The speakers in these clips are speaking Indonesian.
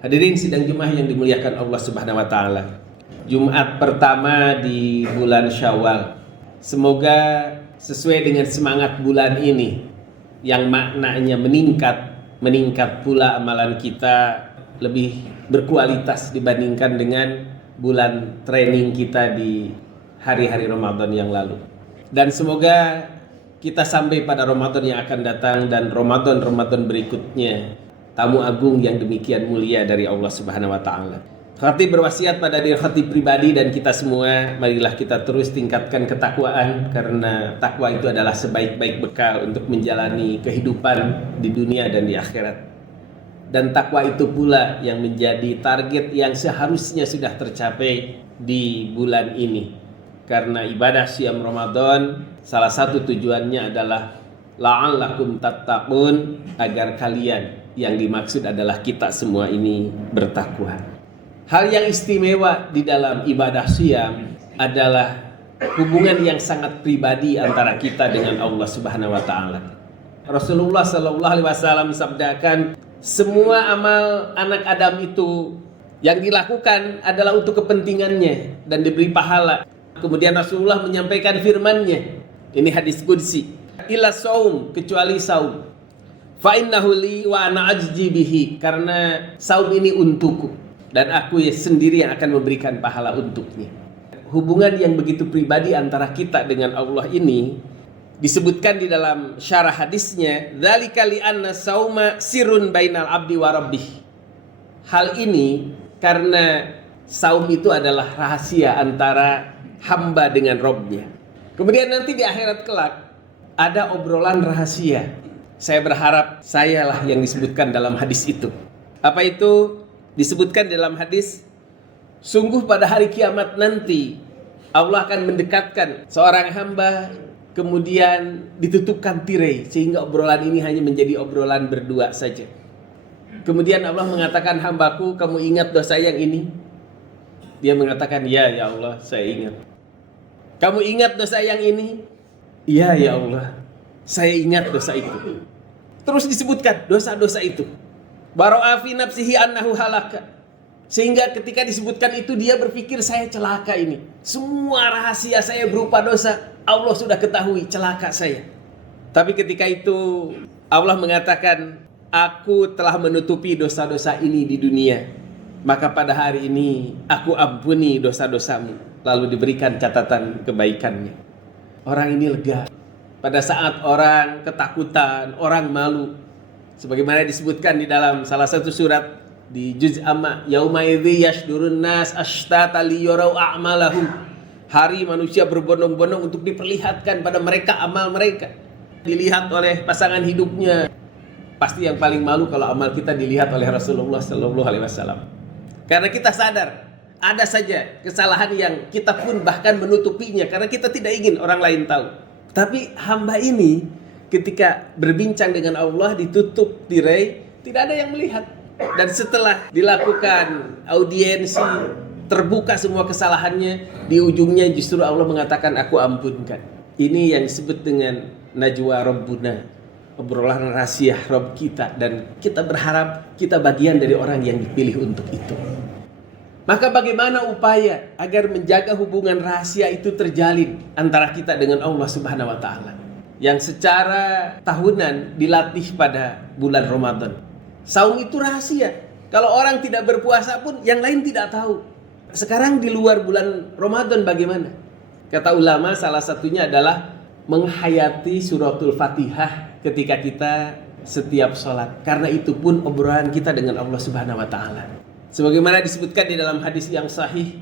Hadirin sidang Jumat yang dimuliakan Allah Subhanahu wa taala. Jumat pertama di bulan Syawal. Semoga sesuai dengan semangat bulan ini yang maknanya meningkat pula amalan kita lebih berkualitas dibandingkan dengan bulan training kita di hari-hari Ramadan yang lalu. Dan semoga kita sampai pada Ramadan yang akan datang dan Ramadan berikutnya, tamu agung yang demikian mulia dari Allah Subhanahu wa taala. Khatib berwasiat pada diri khatib pribadi dan kita semua, marilah kita terus tingkatkan ketakwaan, karena takwa itu adalah sebaik-baik bekal untuk menjalani kehidupan di dunia dan di akhirat. Dan takwa itu pula yang menjadi target yang seharusnya sudah tercapai di bulan ini. Karena ibadah siam Ramadan salah satu tujuannya adalah la'allakum tattaqun, agar kalian, yang dimaksud adalah kita semua ini, bertakwa. Hal yang istimewa di dalam ibadah siam adalah hubungan yang sangat pribadi antara kita dengan Allah Subhanahu wa taala. Rasulullah sallallahu alaihi wasallam sabdakan, semua amal anak Adam itu yang dilakukan adalah untuk kepentingannya dan diberi pahala. Kemudian Rasulullah menyampaikan firman-Nya. Ini hadis qudsi. Illa saum, kecuali saum. Fa innahu li wa ana ajzi bihi, karena saum ini untukku dan aku sendiri yang akan memberikan pahala untuknya. Hubungan yang begitu pribadi antara kita dengan Allah ini disebutkan di dalam syarah hadisnya, dzalika li anna sauma sirrun bainal abdi wa rabbih. Hal ini karena saum itu adalah rahasia antara hamba dengan Rabb-nya. Kemudian nanti di akhirat kelak ada obrolan rahasia. Saya berharap sayalah yang disebutkan dalam hadis itu. Apa itu? Disebutkan dalam hadis, sungguh pada hari kiamat nanti Allah akan mendekatkan seorang hamba, kemudian ditutupkan tirai sehingga obrolan ini hanya menjadi obrolan berdua saja. Kemudian Allah mengatakan, hambaku, kamu ingat dosa yang ini? Dia mengatakan, ya Allah, saya ingat. Kamu ingat dosa yang ini? Iya ya Allah, saya ingat dosa itu. Terus disebutkan dosa-dosa itu. Bara'a fi nafsihi annahu halaka. Sehingga ketika disebutkan itu dia berpikir, saya celaka ini. Semua rahasia saya berupa dosa Allah sudah ketahui, celaka saya. Tapi ketika itu Allah mengatakan, aku telah menutupi dosa-dosa ini di dunia, maka pada hari ini aku ampuni dosa-dosamu, lalu diberikan catatan kebaikannya. Orang ini lega. Pada saat orang ketakutan, orang malu, sebagaimana disebutkan di dalam salah satu surat di juz amma, yauma idzi yashdurun nas ashtata liyarau a'malahum. Hari manusia berbondong-bondong untuk diperlihatkan pada mereka amal mereka. Dilihat oleh pasangan hidupnya. Pasti yang paling malu kalau amal kita dilihat oleh Rasulullah sallallahu alaihi wasallam. Karena kita sadar ada saja kesalahan yang kita pun bahkan menutupinya karena kita tidak ingin orang lain tahu. Tapi hamba ini ketika berbincang dengan Allah ditutup tirai, tidak ada yang melihat. Dan setelah dilakukan audiensi, terbuka semua kesalahannya, di ujungnya justru Allah mengatakan, aku ampunkan. Ini yang disebut dengan najwa rabbuna, obrolan rahasia Rabb kita, dan kita berharap kita bagian dari orang yang dipilih untuk itu. Maka bagaimana upaya agar menjaga hubungan rahasia itu terjalin antara kita dengan Allah Subhanahu wa taala, yang secara tahunan dilatih pada bulan Ramadan. Saum itu rahasia. Kalau orang tidak berpuasa pun yang lain tidak tahu. Sekarang di luar bulan Ramadan bagaimana? Kata ulama salah satunya adalah menghayati suratul Fatihah ketika kita setiap sholat. Karena itu pun obrolan kita dengan Allah Subhanahu wa taala. Sebagaimana disebutkan di dalam hadis yang sahih,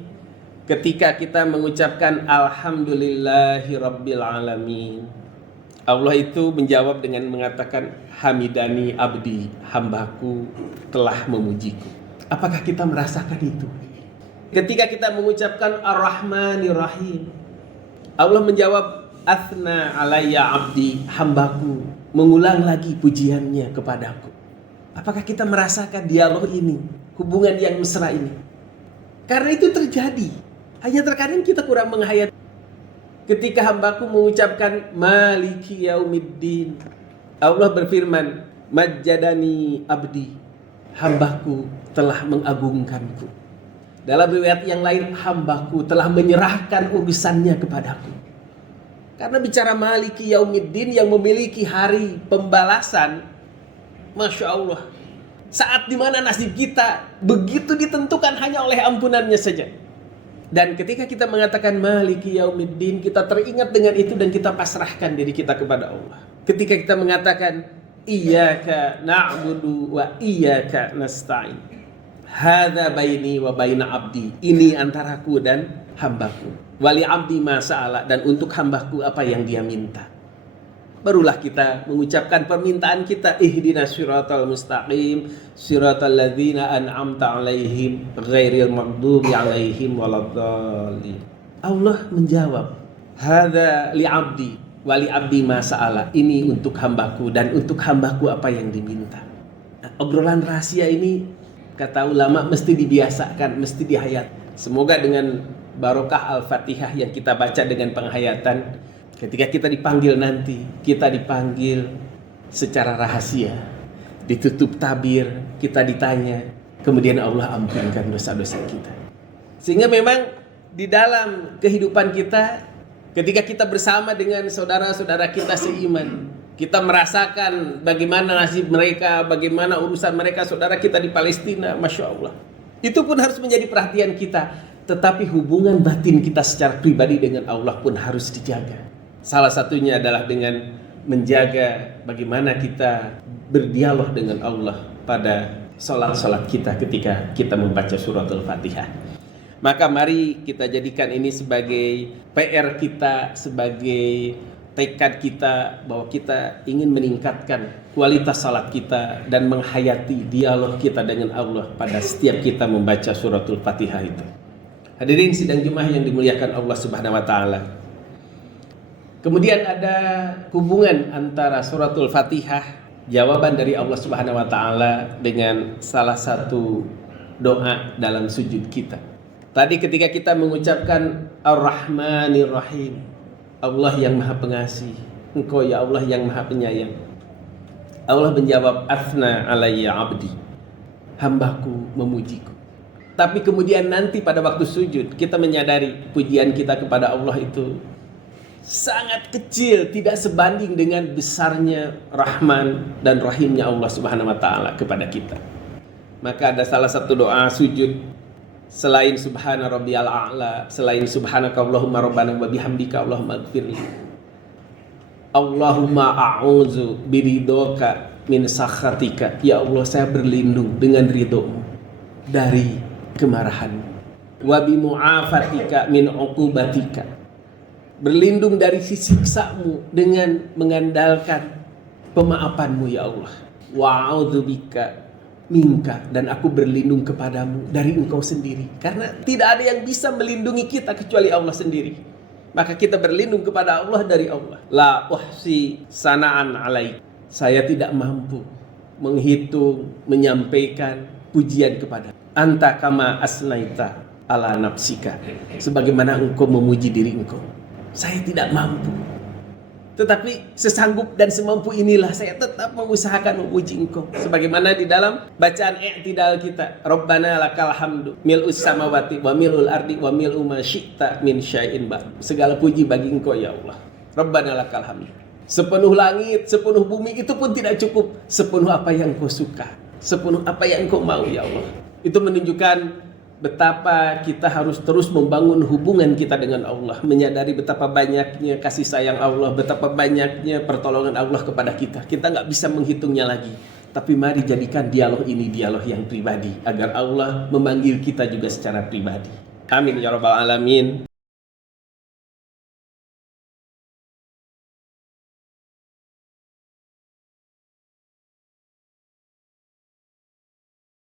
ketika kita mengucapkan alhamdulillahi rabbil alamin, Allah itu menjawab dengan mengatakan, hamidani abdi, hambaku telah memujiku. Apakah kita merasakan itu? Ketika kita mengucapkan ar-rahmanir rahim, Allah menjawab, athna alayya abdi, hambaku mengulang lagi pujiannya kepadaku. Apakah kita merasakan dialog ini, hubungan yang mesra ini? Karena itu terjadi. Hanya terkadang kita kurang menghayati. Ketika hambaku mengucapkan maliki yaumiddin, Allah berfirman, majjadani abdi, hambaku telah mengagungkanku. Dalam riwayat yang lain, hambaku telah menyerahkan urusannya kepadaku. Karena bicara Maliki Yaumiddin yang memiliki hari pembalasan, Masya Allah, saat dimana nasib kita begitu ditentukan hanya oleh ampunannya saja. Dan ketika kita mengatakan Maliki Yaumiddin, kita teringat dengan itu dan kita pasrahkan diri kita kepada Allah. Ketika kita mengatakan Iyyaka na'budu wa iyyaka nasta'in, hadza baini wa baina abdi, ini antaraku dan hambaku. Wali abdi ma sa'ala, dan untuk hambaku apa yang dia minta. Barulah kita mengucapkan permintaan kita, ihdinas siratal mustaqim, siratal ladzina an'amta 'alaihim ghairil maghdubi 'alaihim waladdallin. Allah menjawab, hadza li abdi wali abdi ma sa'ala, ini untuk hambaku dan untuk hambaku apa yang diminta. Nah, obrolan rahasia ini kata ulama mesti dibiasakan, mesti dihayat. Semoga dengan barokah Al-Fatihah yang kita baca dengan penghayatan, ketika kita dipanggil nanti, kita dipanggil secara rahasia, ditutup tabir, kita ditanya, kemudian Allah ampunkan dosa-dosa kita. Sehingga memang di dalam kehidupan kita, ketika kita bersama dengan saudara-saudara kita seiman, kita merasakan bagaimana nasib mereka, bagaimana urusan mereka, saudara kita di Palestina, Masya Allah. Itu pun harus menjadi perhatian kita. Tetapi hubungan batin kita secara pribadi dengan Allah pun harus dijaga. Salah satunya adalah dengan menjaga bagaimana kita berdialog dengan Allah pada salat-salat kita ketika kita membaca surat Al-Fatihah. Maka mari kita jadikan ini sebagai PR kita, sebagai tekad kita bahwa kita ingin meningkatkan kualitas salat kita dan menghayati dialog kita dengan Allah pada setiap kita membaca suratul Fatihah itu. Hadirin sidang Jumat yang dimuliakan Allah Subhanahu wa taala. Kemudian ada hubungan antara suratul Fatihah, jawaban dari Allah Subhanahu wa taala, dengan salah satu doa dalam sujud kita. Tadi ketika kita mengucapkan Ar-Rahmanir Rahim, Allah yang Maha Pengasih, Engkau ya Allah yang Maha Penyayang. Allah menjawab, Athna alayya abdi, hambaku memujiku. Tapi kemudian nanti pada waktu sujud kita menyadari pujian kita kepada Allah itu sangat kecil, tidak sebanding dengan besarnya Rahman dan Rahimnya Allah Subhanahu wa taala kepada kita. Maka ada salah satu doa sujud selain Subhana Rabbiyal A'la, selain Subhanaka Allahumma Rabbana wa bihamdika Allahumma ighfirli, Allahumma a'udzu biridhoka min sakhatika, ya Allah saya berlindung dengan ridhomu dari kemarahanmu, wa bimu'afatika min uqubatika, berlindung dari siksamu dengan mengandalkan pemaafanmu ya Allah, wa a'udzubika minka, dan aku berlindung kepadamu dari engkau sendiri, karena tidak ada yang bisa melindungi kita kecuali Allah sendiri. Maka kita berlindung kepada Allah dari Allah. La uhsi sana'an alaik, saya tidak mampu menghitung, menyampaikan pujian kepada anta kama asnaita ala nafsika, sebagaimana engkau memuji diri engkau. Saya tidak mampu, tetapi sesanggup dan semampu inilah saya tetap mengusahakan memuji engkau. Sebagaimana di dalam bacaan i'tidal kita, Rabbana lakal hamdu mil'us samawati wa mil'ul ardi wa mil'u ma syi'ta min syai'in ba'd. Segala puji bagi engkau ya Allah. Rabbana lakal hamdu. Sepenuh langit, sepenuh bumi itu pun tidak cukup. Sepenuh apa yang engkau suka, sepenuh apa yang engkau mau ya Allah. Itu menunjukkan betapa kita harus terus membangun hubungan kita dengan Allah, menyadari betapa banyaknya kasih sayang Allah, betapa banyaknya pertolongan Allah kepada kita. Kita nggak bisa menghitungnya lagi. Tapi mari jadikan dialog ini dialog yang pribadi, agar Allah memanggil kita juga secara pribadi. Amin ya rabbal alamin.